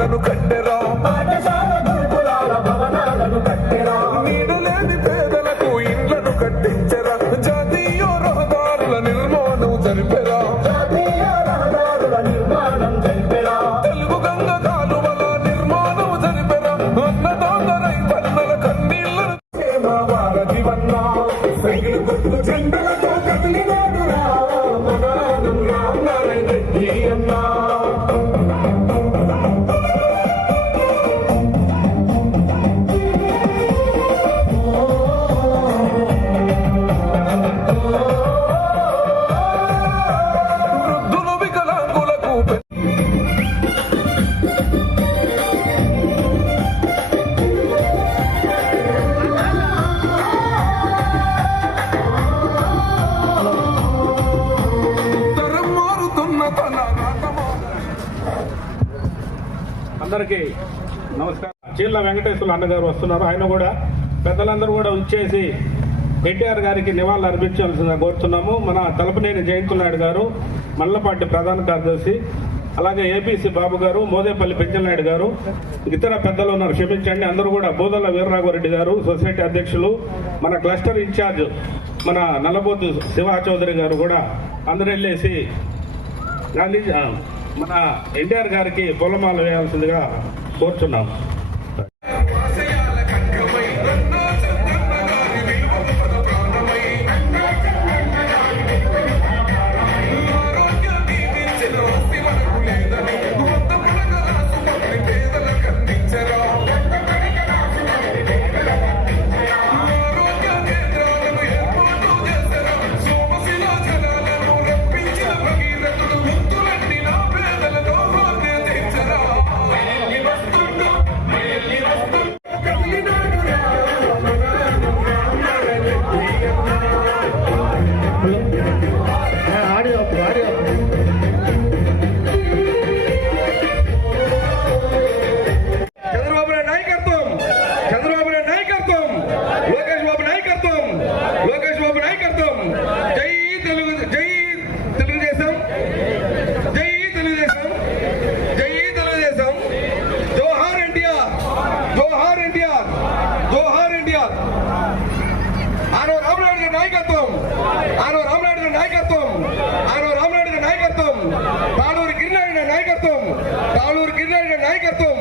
కట్టెరా. పాఠశాల గురుకులాల భవనాలను కట్టెరా. నీడలేని పేదలకు ఇండ్లను కట్టించరా. జాతీయ రహదారుల నిర్మాణం జరిపెరా. జాతీయ రహదారుల నిర్మాణం జరిపెరా. తెలుగు గంగ కాలువల నిర్మాణం జరిపెరా. అన్నదాత రైతన్నల కన్నీళ్ళను వారధి వన్నా సైకిల్ గుర్తు జెండలతో అందరికీ నమస్కారం. చీళ్ళ వెంకటేశ్వర అన్నగారు వస్తున్నారు. ఆయన కూడా పెద్దలందరూ కూడా వచ్చేసి ఎన్టీఆర్ గారికి నివాళులు అర్పించాల్సిందిగా కోరుతున్నాము. మన తలపనేని జయంతునాయుడు గారు మల్లపాటి ప్రధాన కార్యదర్శి అలాగే ఏపీసీ బాబు గారు మోదేపల్లి పెంచలనాయుడు గారు ఇతర పెద్దలు ఉన్నారు. క్షమించండి. అందరూ కూడా బోదల వీరరాఘవరెడ్డి గారు సొసైటీ అధ్యక్షులు మన క్లస్టర్ ఇన్ఛార్జ్ మన నల్లబోతు శివా చౌదరి గారు కూడా అందరూ వెళ్ళేసి గాంధీ మన ఎన్టీఆర్ గారికి పొలమాల వేయాల్సిందిగా కోరుచున్నాం. ఎన్టీఆర్ జోహార్ ఎన్టీఆర్. ఆనో రామనాయుడు గారి నాయకత్వం ఆనో రామనాయుడు గారి నాయకత్వం ఆనో రామనాయుడు గారి నాయకత్వం తాళూరు గిరినాయుడు నాయకత్వం తాళూరు గిరినాయుడు నాయకత్వం.